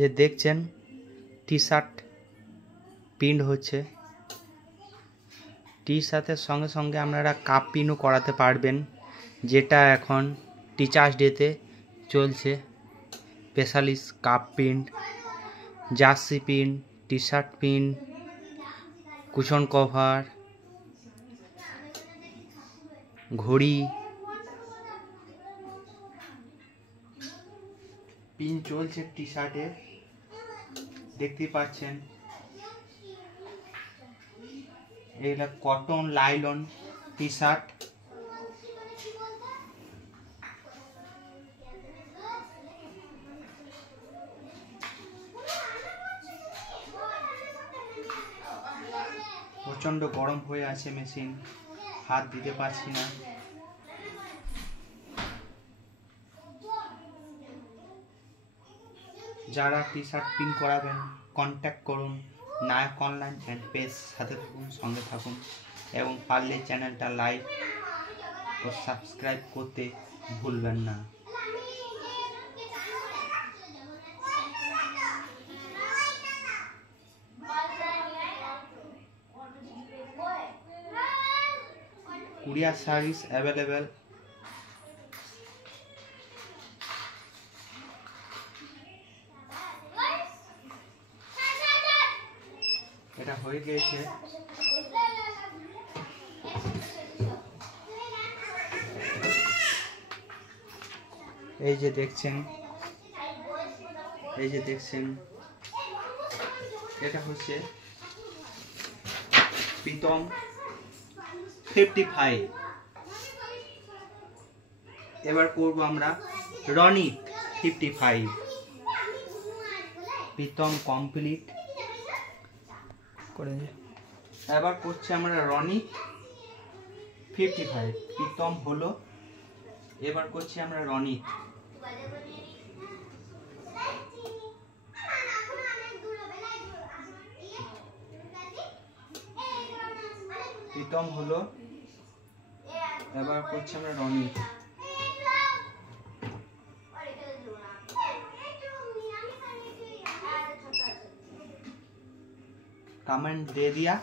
ये দেখছেন T shirt print হচ্ছে। টি শার্টের সঙ্গে সঙ্গে আপনারা কাপ প্রিন্টও করাতে পারবেন, যেটা এখন টিচার্স ডেতে চলছে। Specialist cup print, jersey print, T shirt print, cushion cover, ঘড়ি প্রিন্ট চলছে টি শার্টে, দেখতে পাচ্ছেন। এটা কটন লাইলন টি শার্ট। প্রচন্ড গরম হয়ে আছে মেশিন, হাত দিতে পারছি না। যারা টি শার্ট প্রিন্ট করাবেন কন্ট্যাক্ট করুন নায়ক অনলাইন অ্যান্ড পেজ, সাথে থাকুন, সঙ্গে থাকুন এবং পারলে চ্যানেলটা লাইক ও সাবস্ক্রাইব করতে ভুলবেন না। Courier service available. এটা হয়ে গিয়েছে। এই যে দেখছেন, এটা হচ্ছে প্রীতম 55। এবার করব আমরা রনিত 55। প্রীতম কমপ্লিট করে। এবার করছি আমরা রনিত 55। প্রীতম হলো, এবার করছি আমরা রনিত। প্রীতম হলো, এবার করছি আমরা রনিত। कमेंट दे दिया।